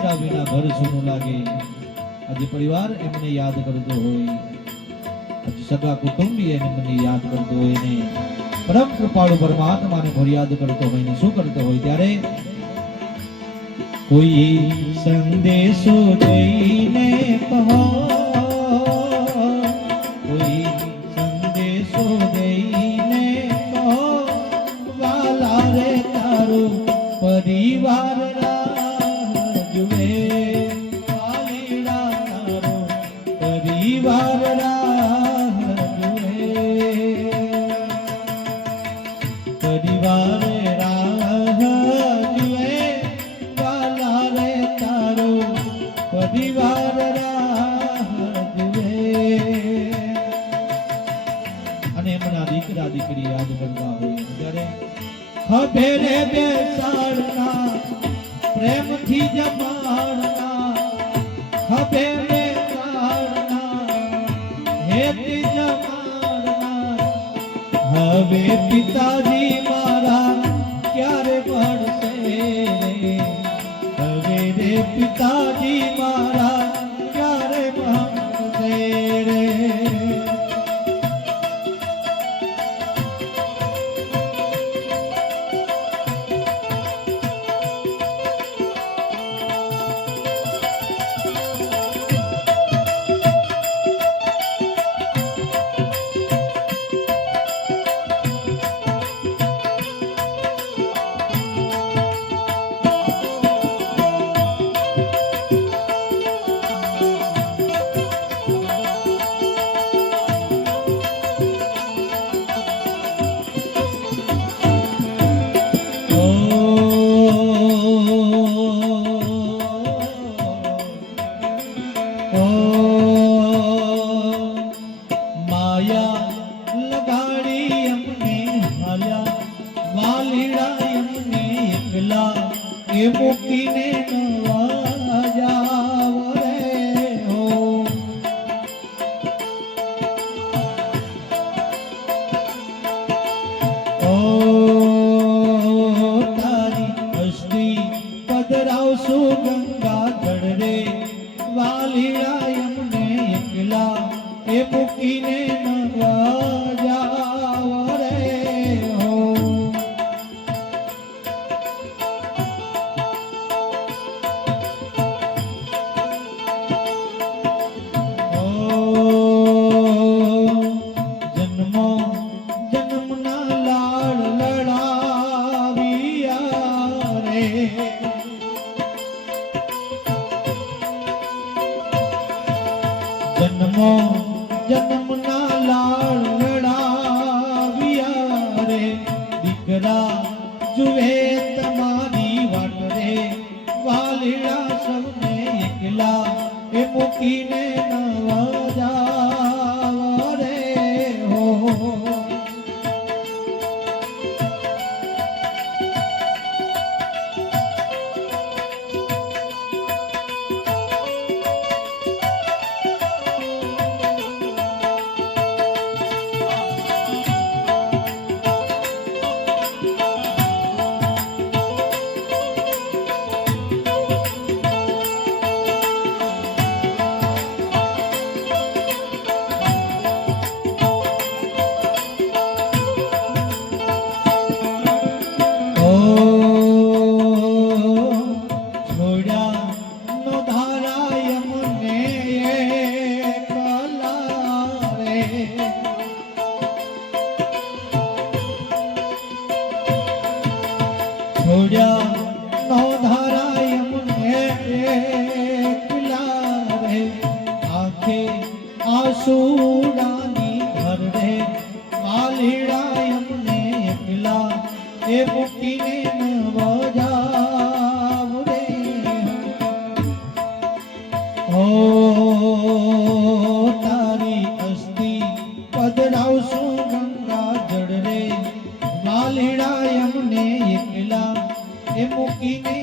દીકરા વિના ઘર સૂનું લાગે. આજે પરિવાર એમને યાદ કરતો હોય, આજે સગા કુટુંબી એમને યાદ કરતો હોય ને પરમ કૃપાળુ પરમાત્માને ફરિયાદ કરતો હોય ને શું કરતો હોય ત્યારે કોઈ સંદેશો દઈને કહો, કોઈ સંદેશો દઈને કહો, વાલા રે તારો પરિવાર રાહ જુએ, વાલીડા તારો પરિવાર રાહ જુએ, પરિવાર રાહ જુએ, વાલા રે તારો પરિવાર રાહ જુએ. અને એમના દીકરા દીકરી યાદ કરતા હોય ત્યારે ખભે રે બેસાડના, પ્રેમથી જમાડના, ખભે બેસાડના, હેતી જમાડના. હવે પિતાજી મારા ક્યારે મળશે રે, હવે રે પિતાજી મારા ક્યારે મળશે રે. એ મૂકીને નવા જાવ રે હો. ઓ તારી અષ્ટી પધરાવશું ગંગા જળ રે, વાલીડા એમને એકલા એ મૂકીને નવા જાવ રે હો. જન્મો જન્મના લાડ લડાવ્યા રે, દીકરા જુએ તમારી વાટ રે, વાલીડા સૌને એકલા એ મૂકીને નવા જાવ રે હો. છોડ્યા નો ધારાય મને એકલા રે, આંખે આંસુડાની ભર રે, વાલીડા એમને એકલા એ મૂકીને નવા જાવ રે હો. તારી અસ્થિ પધરાવશું ગંગા જળ રે, વાલીડા એમને એકલા એ મૂકીને